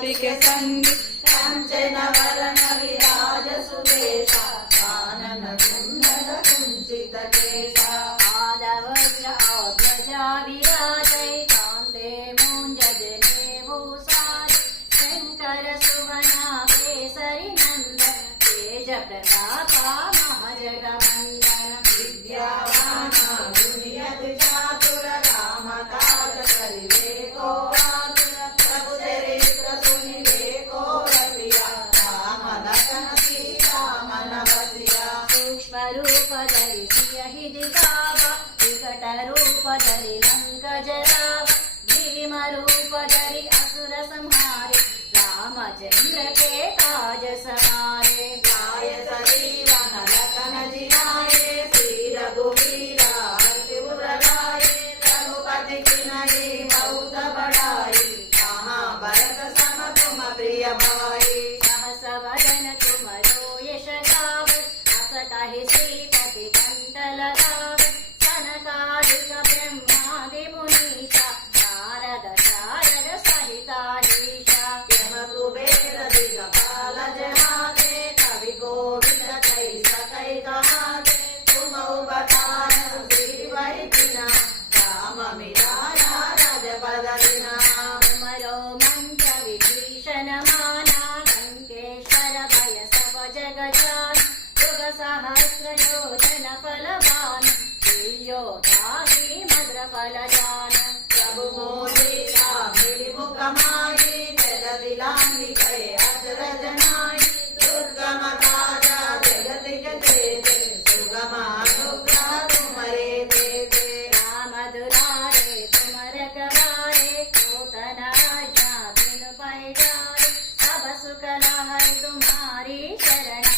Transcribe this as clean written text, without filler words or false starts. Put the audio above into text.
कार्तिके सन्धि काञ्चन वरण विराज सुवेश कानन कुण्डल कुञ्चित केश आदवज्र ध्वजा विराजै कान्ते मुञ्जने भूषारि शङ्कर सुवना केसरि नन्द तेज प्रतापा महजगवन्दन विद्यावान गुणियति चातुर राम काज करिबेको आतुर प्रभु चरित्र सुनिबेको रसिया राम लखन सीता मन बसिया सूक्ष्म रूप धरि सियहि दिगाव विकट रूप धरि लंक जराव भीम रूप धरि असुर संहारे रामचंद्र के काज सवारे गाय सजीवन लखन जियाए श्री रघुवीर हर्षि उर लाए रघुपति किन्हीं बहुत बड़ाई कहाँ भरत सम तुम प्रिय भाई सहस वदन तुम यश गाव अस कहि श्रीपति कंठ लगाव सनकादिक ब्रह्मादि मुनीषा नारद शारद सहिताधीशा यम कुबेर दिगपाल जहाते कवि गोविंद कई सकै कहाते तुम उपकार श्री वही दिना राम मिलाया राजपद दिना तुमरो मंत्र विभीषण माना लंकेश्वर भय सब जग जान युग सहस्र योजन फलवान श्रीयोधाहि मद्र फल जान प्रभु मोदिता मुख माही जग दिलांगी कहे अचरज नाई दुर्गम काजा जगति के तेजे सुगम अनुग्रह तुम्हारे तेजे राम दुलारे तुम रखवारे कोतन आज्ञा बिनु पैजारे सब सुख लहै तुम्हारी शरण